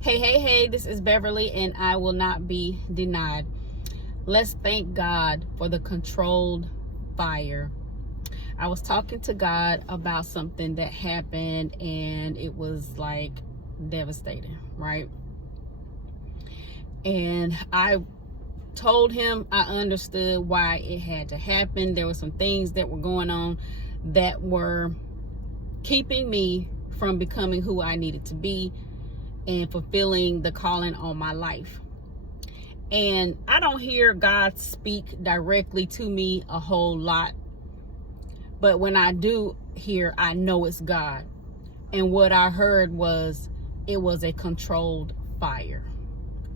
Hey, this is Beverly, and I will not be denied. Let's thank God for the controlled fire. I was talking to God about something that happened, and it was like devastating, right? And I told him I understood why it had to happen. There were some things that were going on that were keeping me from becoming who I needed to be and fulfilling the calling on my life. And I don't hear God speak directly to me a whole lot, but when I do hear, I know it's God. And what I heard was it was a controlled fire.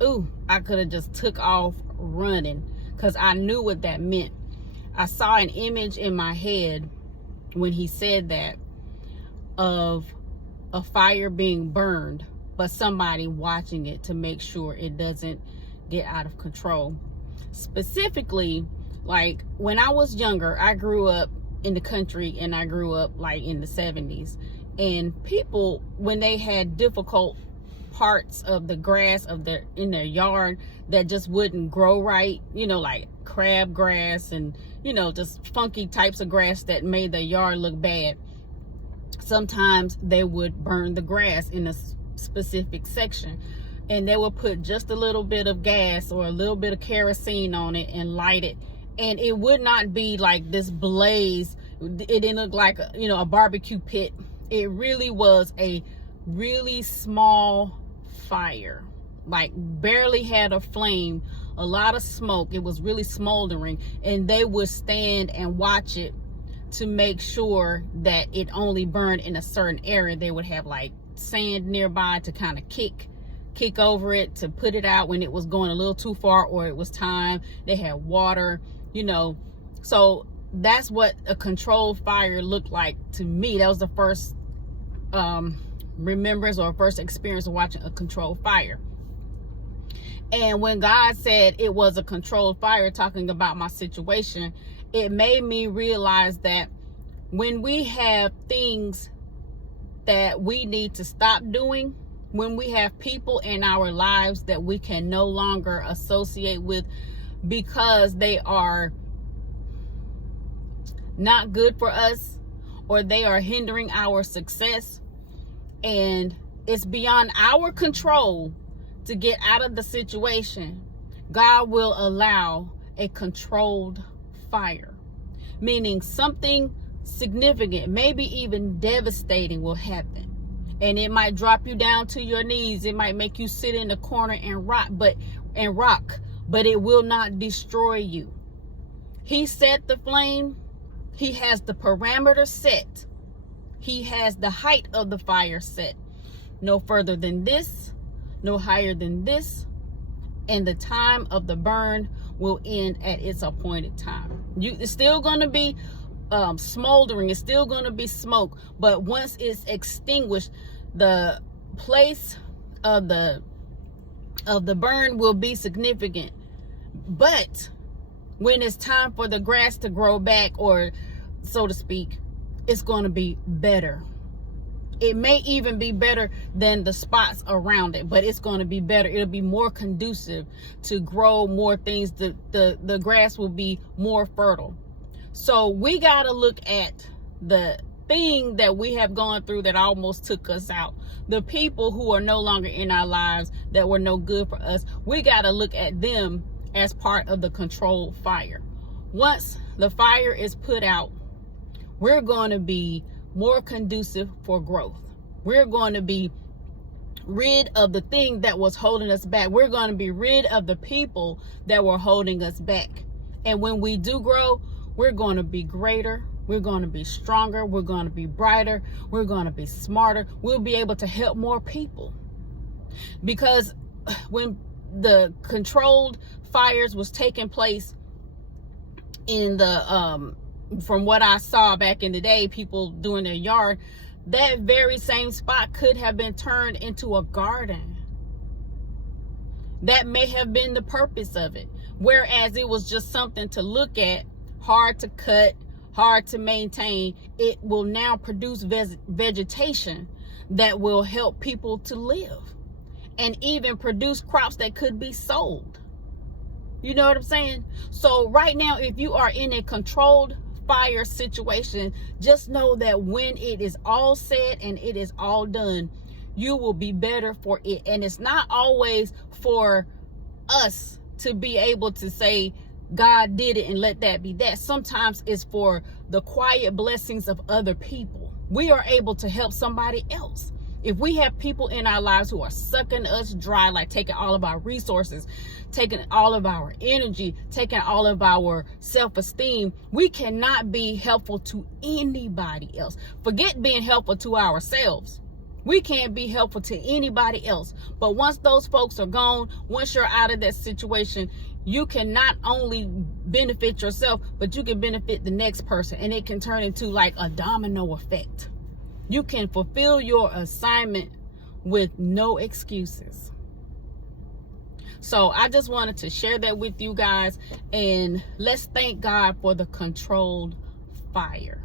Ooh, I could have just took off running because I knew what that meant. I saw an image in my head when he said that of a fire being burned, but somebody watching it to make sure it doesn't get out of control. Specifically, like when I was younger, I grew up in the country, and I grew up like in the 70s. And people, when they had difficult parts of the grass in their yard that just wouldn't grow right, like crabgrass and just funky types of grass that made the yard look bad, sometimes they would burn the grass in a specific section, and they would put just a little bit of gas or a little bit of kerosene on it and light it, and it would not be like this blaze. It didn't look like a barbecue pit. It really was a really small fire, like barely had a flame, a lot of smoke. It was really smoldering, and they would stand and watch it to make sure that it only burned in a certain area. They would have like sand nearby to kind of kick over it to put it out when it was going a little too far or it was time. They had water, so that's what a controlled fire looked like to me. That was the first remembrance or first experience of watching a controlled fire. And when God said it was a controlled fire, talking about my situation, it made me realize that when we have things that we need to stop doing, when we have people in our lives that we can no longer associate with because they are not good for us or they are hindering our success, and it's beyond our control to get out of the situation, God will allow a controlled fire, meaning something significant, maybe even devastating, will happen. And it might drop you down to your knees. It might make you sit in the corner and rock, but it will not destroy you. He set the flame. He has the parameter set. He has the height of the fire set. No further than this, no higher than this, and the time of the burn will end at its appointed time. It's still going to be smoldering. It's still going to be smoke, but once it's extinguished, the place of the burn will be significant. But when it's time for the grass to grow back, or so to speak, it's going to be better. It may even be better than the spots around it, but it's going to be better. It'll be more conducive to grow more things. The grass will be more fertile. So we got to look at the thing that we have gone through that almost took us out. The people who are no longer in our lives that were no good for us. We got to look at them as part of the controlled fire. Once the fire is put out, we're going to be more conducive for growth. We're going to be rid of the thing that was holding us back. We're going to be rid of the people that were holding us back. And when we do grow, we're going to be greater. We're going to be stronger. We're going to be brighter. We're going to be smarter. We'll be able to help more people. Because when the controlled fires was taking place in the from what I saw back in the day, people doing their yard, that very same spot could have been turned into a garden. That may have been the purpose of it. Whereas it was just something to look at, hard to cut, hard to maintain. It will now produce vegetation that will help people to live. and even produce crops that could be sold. You know what I'm saying? So right now, if you are in a controlled fire situation, just know that when it is all said and it is all done, you will be better for it. And it's not always for us to be able to say God did it and let that be that. Sometimes it's for the quiet blessings of other people. We are able to help somebody else. If we have people in our lives who are sucking us dry, like taking all of our resources, taking all of our energy, taking all of our self-esteem, we cannot be helpful to anybody else. Forget being helpful to ourselves. We can't be helpful to anybody else. But once those folks are gone, once you're out of that situation, you can not only benefit yourself, but you can benefit the next person. And it can turn into like a domino effect. You can fulfill your assignment with no excuses. So I just wanted to share that with you guys. And let's thank God for the controlled fire.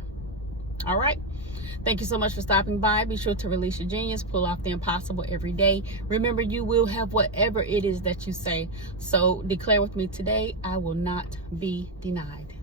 All right. Thank you so much for stopping by. Be sure to release your genius, pull off the impossible every day. Remember, you will have whatever it is that you say. So declare with me today, I will not be denied.